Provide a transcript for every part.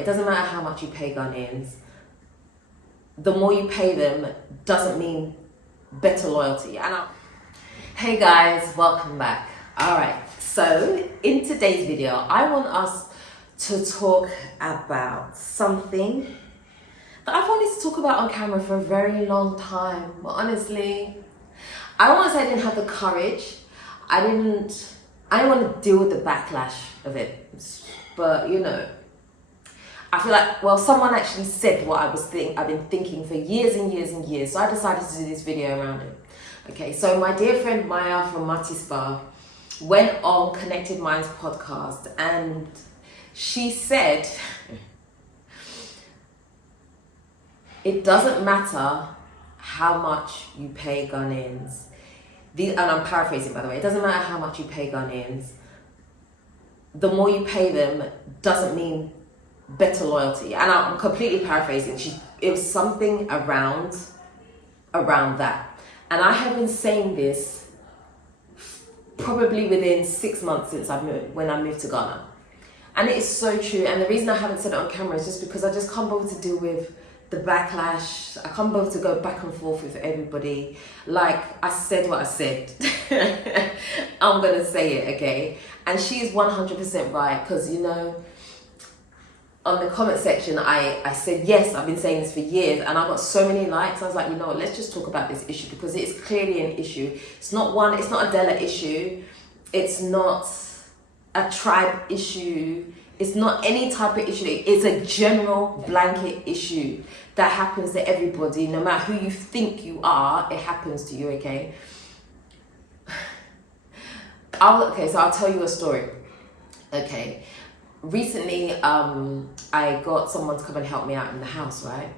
It doesn't matter how much you pay Ghanaians. The more you pay them doesn't mean better loyalty. Hey guys, welcome back. All right, so in today's video, I want us to talk about something that I've wanted to talk about on camera for a very long time. But honestly, I don't want to say I didn't have the courage. I didn't want to deal with the backlash of it. But you know, I feel like, well, someone actually said what I've been thinking for years and years and years. So I decided to do this video around it. Okay, so my dear friend Maya from Spa went on Connected Minds podcast, and she said, it doesn't matter how much you pay Ghanaians. And I'm paraphrasing, by the way. It doesn't matter how much you pay Ghanaians. The more you pay them doesn't mean better loyalty. And I'm completely paraphrasing. It was something around that. And I have been saying this probably within 6 months since when I moved to Ghana. And it is so true. And the reason I haven't said it on camera is just because I just can't bother to deal with the backlash. I can't bother to go back and forth with everybody. Like, I said what I said. I'm going to say it, okay? And she is 100% right, because, you know, on the comment section, I said, yes, I've been saying this for years, and I got so many likes. I was like, you know what, let's just talk about this issue, because it is clearly an issue. It's not a Dela issue. It's not a tribe issue. It's not any type of issue. It's a general blanket issue that happens to everybody. No matter who you think you are, it happens to you, okay? So I'll tell you a story. Okay. Recently, I got someone to come and help me out in the house, right?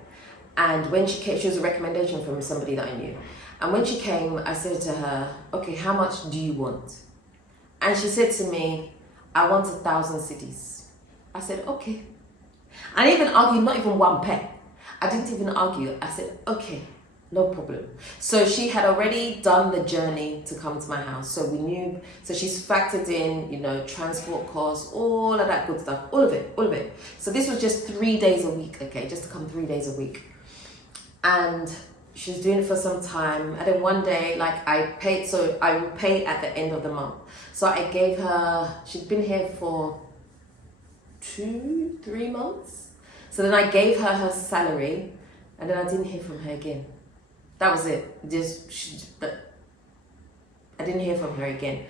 And when she came, she was a recommendation from somebody that I knew. And when she came, I said to her, okay, how much do you want? And she said to me, I want 1,000 cedis. I said, okay. I didn't even argue, not even one pet. I didn't even argue. I said, okay, no problem. So she had already done the journey to come to my house. So we knew, so she's factored in, you know, transport costs, all of that good stuff, all of it. So this was just 3 days a week, okay, just to come 3 days a week. And she was doing it for some time. And then one day, like I paid, so I would pay at the end of the month. So I gave her, she'd been here for 2-3 months. So then I gave her her salary, and then I didn't hear from her again. That was it. I didn't hear from her again.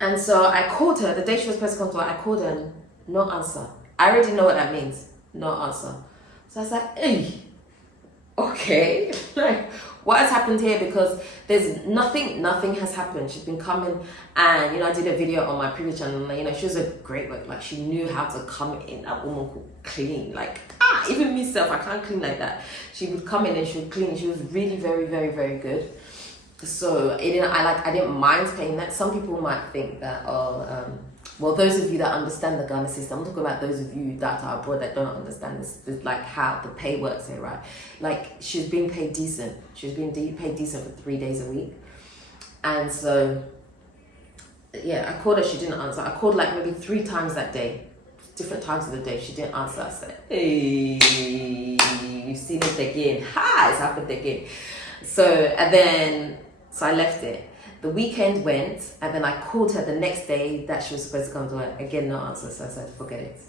And so I called her the day she was supposed to come to work. I called her and no answer. I already know what that means. No answer. So I was like, hey, okay. Like, what has happened here? Because there's nothing has happened. She's been coming, and, you know, I did a video on my previous channel, and, you know, she was a great work. Like, she knew how to come in. That woman could clean. Like, even myself, I can't clean like that. She would come in and she would clean. She was really very, very, very good. So I didn't mind paying that. Some people might think that, well, those of you that understand the Ghana system, I'm talking about those of you that are abroad that don't understand this, like how the pay works here, right? Like, she was being paid decent. She was being paid decent for 3 days a week. And so, yeah, I called her, she didn't answer. I called like maybe 3 times that day, different times of the day, she didn't answer. I said, hey, you've seen it again. It's happened again. So I left it. The weekend went, and then I called her the next day that she was supposed to come to work. Again, no answer. So I said, forget it.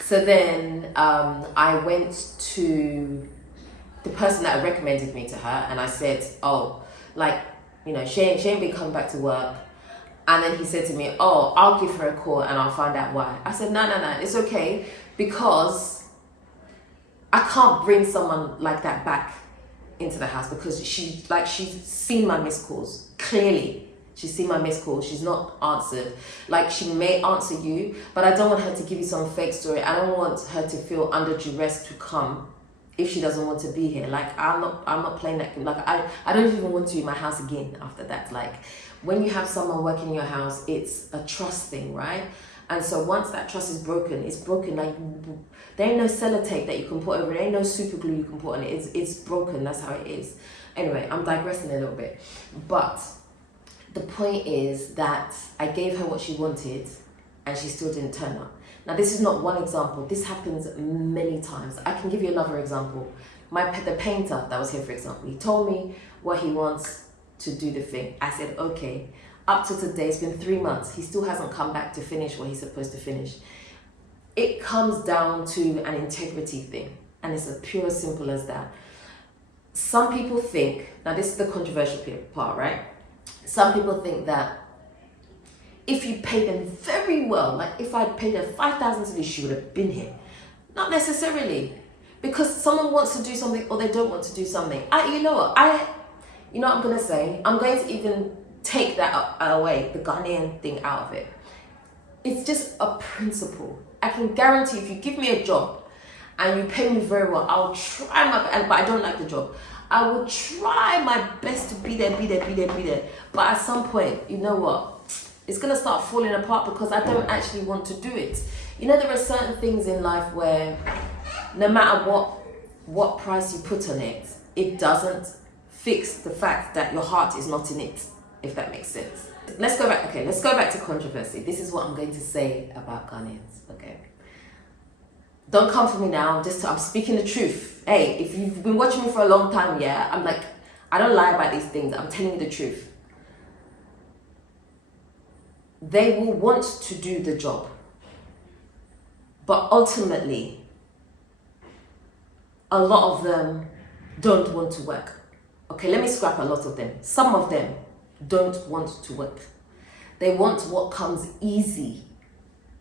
So then I went to the person that recommended me to her, and I said, oh, like, you know, she ain't been coming back to work. And then he said to me, oh, I'll give her a call and I'll find out why. I said, no, it's okay, because I can't bring someone like that back into the house, because she's seen my missed calls. Clearly, she's seen my missed calls. She's not answered. Like, she may answer you, but I don't want her to give you some fake story. I don't want her to feel under duress to come if she doesn't want to be here. Like, I'm not playing that game. Like, I don't even want to in my house again after that. Like, when you have someone working in your house, it's a trust thing, right? And so once that trust is broken, it's broken. Like, there ain't no sellotape that you can put over it. There ain't no super glue you can put on it. It's broken. That's how it is. Anyway, I'm digressing a little bit. But the point is that I gave her what she wanted, and she still didn't turn up. Now, this is not one example. This happens many times. I can give you another example. The painter that was here, for example, he told me what he wants to do the thing. I said, okay. Up to today, it's been 3 months. He still hasn't come back to finish what he's supposed to finish. It comes down to an integrity thing. And it's as pure simple as that. Some people think, now this is the controversial part, right? Some people think that if you pay them very well, like if I'd paid her 5,000 today, she would have been here. Not necessarily. Because someone wants to do something or they don't want to do something. You know what I'm going to say? I'm going to even take that away, the Ghanaian thing out of it. It's just a principle. I can guarantee if you give me a job and you pay me very well, I'll try my best, but I don't like the job. I will try my best to be there. But at some point, you know what? It's going to start falling apart because I don't actually want to do it. You know, there are certain things in life where no matter what price you put on it, it doesn't fix the fact that your heart is not in it, if that makes sense. Let's go back to controversy. This is what I'm going to say about Ghanaians, okay? Don't come for me now, I'm speaking the truth. Hey, if you've been watching me for a long time, yeah, I'm like, I don't lie about these things, I'm telling you the truth. They will want to do the job, but ultimately, a lot of them don't want to work. Okay, let me scrap a lot of them. Some of them don't want to work. They want what comes easy.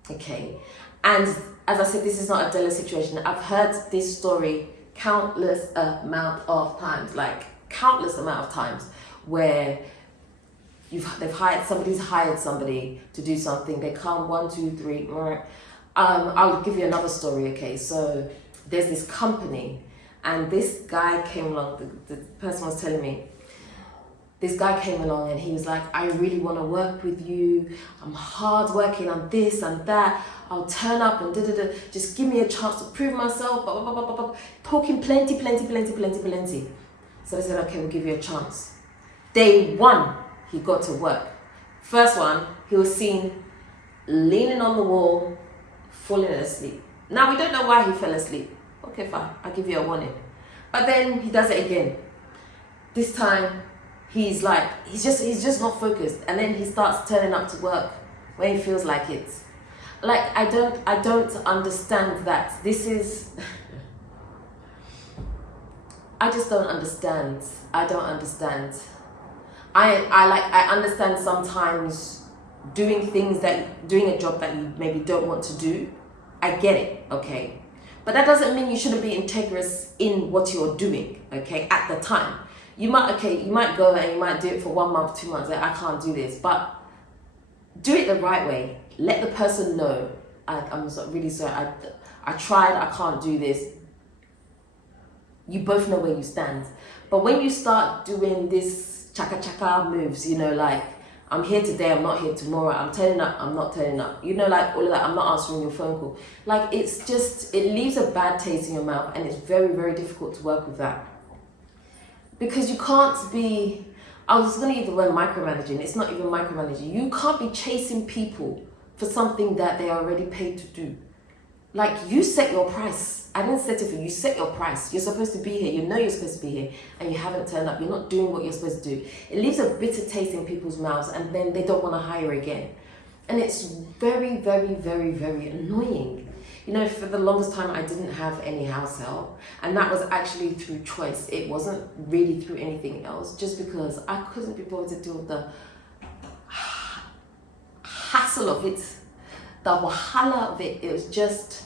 Okay, and as I said, this is not a Dela situation. I've heard this story countless amount of times, where somebody's hired somebody to do something. They come 1, 2, 3. I'll give you another story. Okay, so there's this company, and this guy came along. The person was telling me. This guy came along and he was like, I really want to work with you. I'm hard working on this and that. I'll turn up and just give me a chance to prove myself. Blah, blah, blah, blah, blah. Talking plenty. So they said, okay, we'll give you a chance. Day 1, he got to work. First one, he was seen leaning on the wall, falling asleep. Now, we don't know why he fell asleep. Okay, fine, I'll give you a warning. But then he does it again. This time, he's just not focused, and then he starts turning up to work when he feels like it. Like, I don't understand that. This is I just don't understand. I don't understand. I understand sometimes doing a job that you maybe don't want to do. I get it, okay? But that doesn't mean you shouldn't be integrous in what you're doing, okay, at the time. You might go and you might do it for 1 month, 2 months, like, I can't do this, but do it the right way. Let the person know, I'm really sorry, I tried, I can't do this. You both know where you stand. But when you start doing this chaka moves, like, I'm here today, I'm not here tomorrow, I'm turning up, I'm not turning up, like all of that, I'm not answering your phone call. Like, it leaves a bad taste in your mouth, and it's very, very difficult to work with that. Because you can't be, I was going to use the word micromanaging, it's not even micromanaging. You can't be chasing people for something that they are already paid to do. Like, you set your price. I didn't set it for you, you set your price. You're supposed to be here, you're supposed to be here, and you haven't turned up. You're not doing what you're supposed to do. It leaves a bitter taste in people's mouths, and then they don't want to hire again. And it's very, very, very, very annoying. For the longest time, I didn't have any house help, and that was actually through choice. It wasn't really through anything else, just because I couldn't be bothered to deal with the hassle of it, the wahala of it. It's just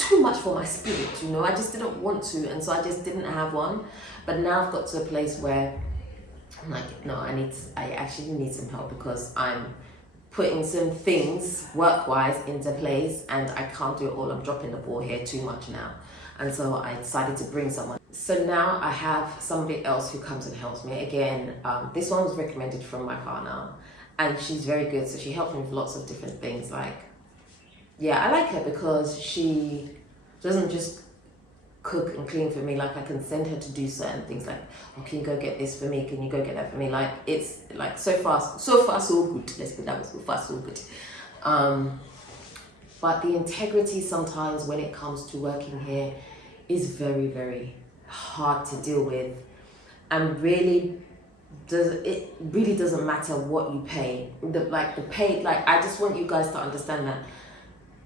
too much for my spirit, I just didn't want to, and so I just didn't have one. But now I've got to a place where I'm like, no, I actually need some help, because I'm putting some things work-wise into place, and I can't do it all. I'm dropping the ball here too much now. And so I decided to bring someone. So now I have somebody else who comes and helps me. Again, this one was recommended from my partner, and she's very good. So she helps me with lots of different things. Like, yeah, I like her because she doesn't just cook and clean for me. Like, I can send her to do certain things, like, oh, can you go get this for me? Can you go get that for me? Like, it's like so far so good. Let's put that way, so far so good. But the integrity sometimes when it comes to working here is very, very hard to deal with. And really, it really doesn't matter what you pay. I just want you guys to understand that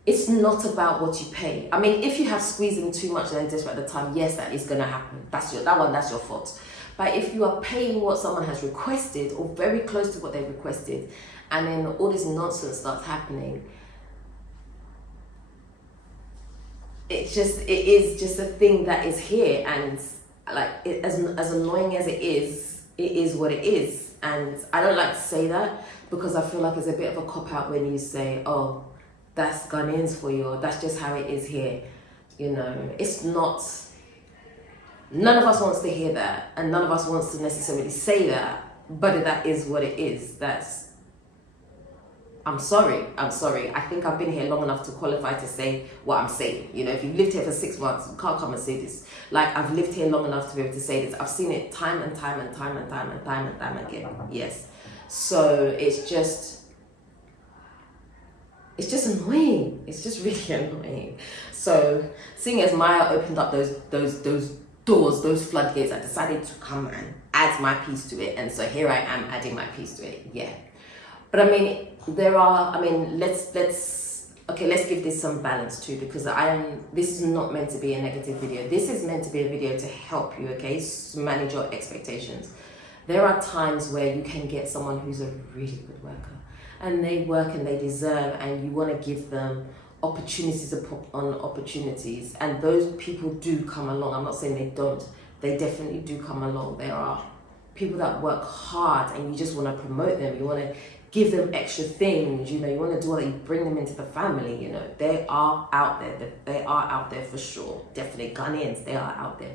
it's not about what you pay. I mean, if you have squeezed them too much and desperate at the time, yes, that is gonna happen. That's your fault. But if you are paying what someone has requested or very close to what they've requested, and then all this nonsense starts happening, it is just a thing that is here, and like as annoying as it is what it is. And I don't like to say that because I feel like it's a bit of a cop-out when you say, oh, that's Ghanaians for you, or that's just how it is here. You know, it's not. None of us wants to hear that, and none of us wants to necessarily say that, but that is what it is. I'm sorry. I think I've been here long enough to qualify to say what I'm saying. You know, if you've lived here for 6 months, you can't come and say this. Like, I've lived here long enough to be able to say this. I've seen it time and time again. Yes. So it's just annoying. It's just really annoying. So seeing as Maya opened up those doors, those floodgates, I decided to come and add my piece to it. And so here I am adding my piece to it. Yeah. But I mean, let's give this some balance too, because this is not meant to be a negative video. This is meant to be a video to help you, okay, so manage your expectations. There are times where you can get someone who's a really good worker, and they work and they deserve, and you want to give them opportunities upon opportunities, and those people do come along. I'm not saying they don't. They definitely do come along. There are people that work hard, and you just want to promote them. You want to give them extra things, you know, you want to do all that, you bring them into the family, you know. They are out there. They are out there for sure. Definitely Ghanaians, they are out there.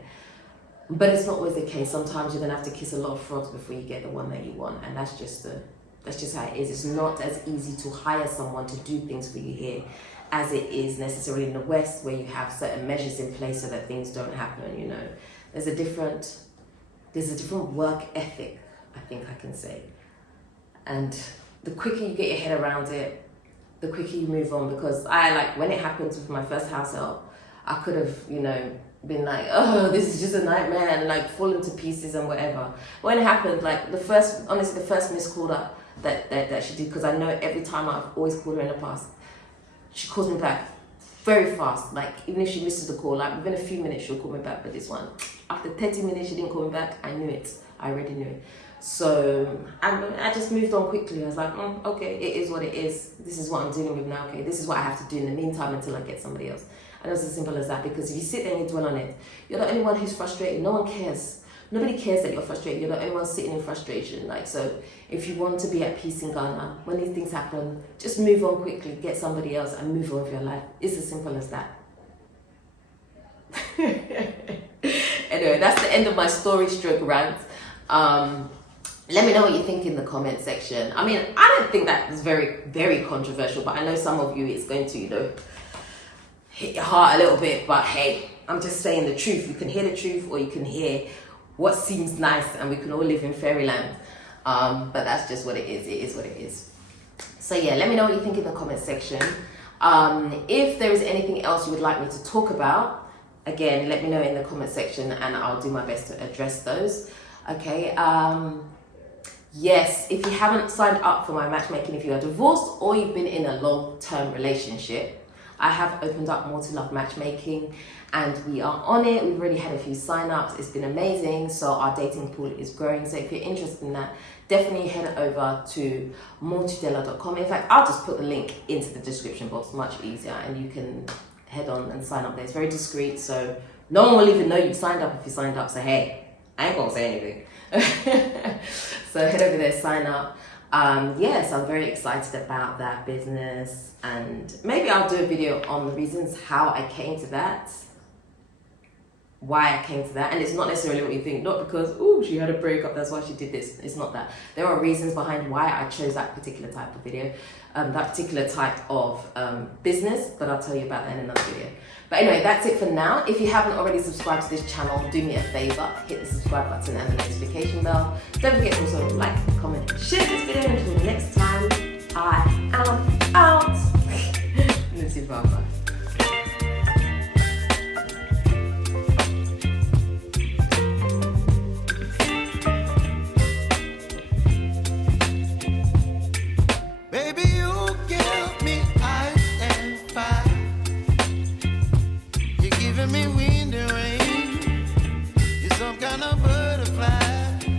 But it's not always the case. Sometimes you're going to have to kiss a lot of frogs before you get the one that you want. And that's just how it is. It's not as easy to hire someone to do things for you here as it is necessarily in the West, where you have certain measures in place so that things don't happen, you know. There's a different work ethic, I think I can say. And the quicker you get your head around it, the quicker you move on. Because when it happened with my first house help, I could have, you know, been like, oh, this is just a nightmare, and like fallen to pieces and whatever. When it happened, like the first missed call that she did, because I know every time I've always called her in the past, she calls me back very fast. Like, even if she misses the call, like within a few minutes she'll call me back. But this one, after 30 minutes she didn't call me back. I knew it. I already knew it. So I just moved on quickly. I was like, okay, it is what it is. This is what I'm dealing with now. Okay, this is what I have to do in the meantime until I get somebody else. And it's as simple as that. Because if you sit there and you dwell on it, you're the only one who's frustrated. No one cares. Nobody cares that you're frustrated. You're the only one sitting in frustration. Like, so if you want to be at peace in Ghana, when these things happen, just move on quickly, get somebody else, and move on with your life. It's as simple as that. Anyway, that's the end of my story stroke rant. Let me know what you think in the comment section. I mean, I don't think that is very, very controversial, but I know some of you it's going to, you know, hit your heart a little bit. But hey, I'm just saying the truth. You can hear the truth, or you can hear what seems nice, and we can all live in fairyland. But that's just what it is. It is what it is. So yeah, let me know what you think in the comment section. If there is anything else you would like me to talk about, again, let me know in the comment section, and I'll do my best to address those. Okay. Yes, if you haven't signed up for my matchmaking, if you are divorced or you've been in a long-term relationship, I have opened up More to Love matchmaking, and we are on it. We've already had a few sign-ups. It's been amazing. So our dating pool is growing. So if you're interested in that, definitely head over to moretodela.com. In fact, I'll just put the link into the description box, much easier, and you can head on and sign up there. It's very discreet, so no one will even know you've signed up if you signed up. So hey, I ain't gonna say anything. So head over there, sign up. Yes, I'm very excited about that business, and maybe I'll do a video on the reasons how I came to that, why I came to that. And it's not necessarily what you think, not because, oh, she had a breakup, that's why she did this. It's not that. There are reasons behind why I chose that particular type of video, that particular type of business, but I'll tell you about that in another video. But anyway, that's it for now. If you haven't already subscribed to this channel, do me a favor, hit the subscribe button and the notification bell. Don't forget to also like, comment, and share this video. Until next time, I am out. sensitive, Alpha.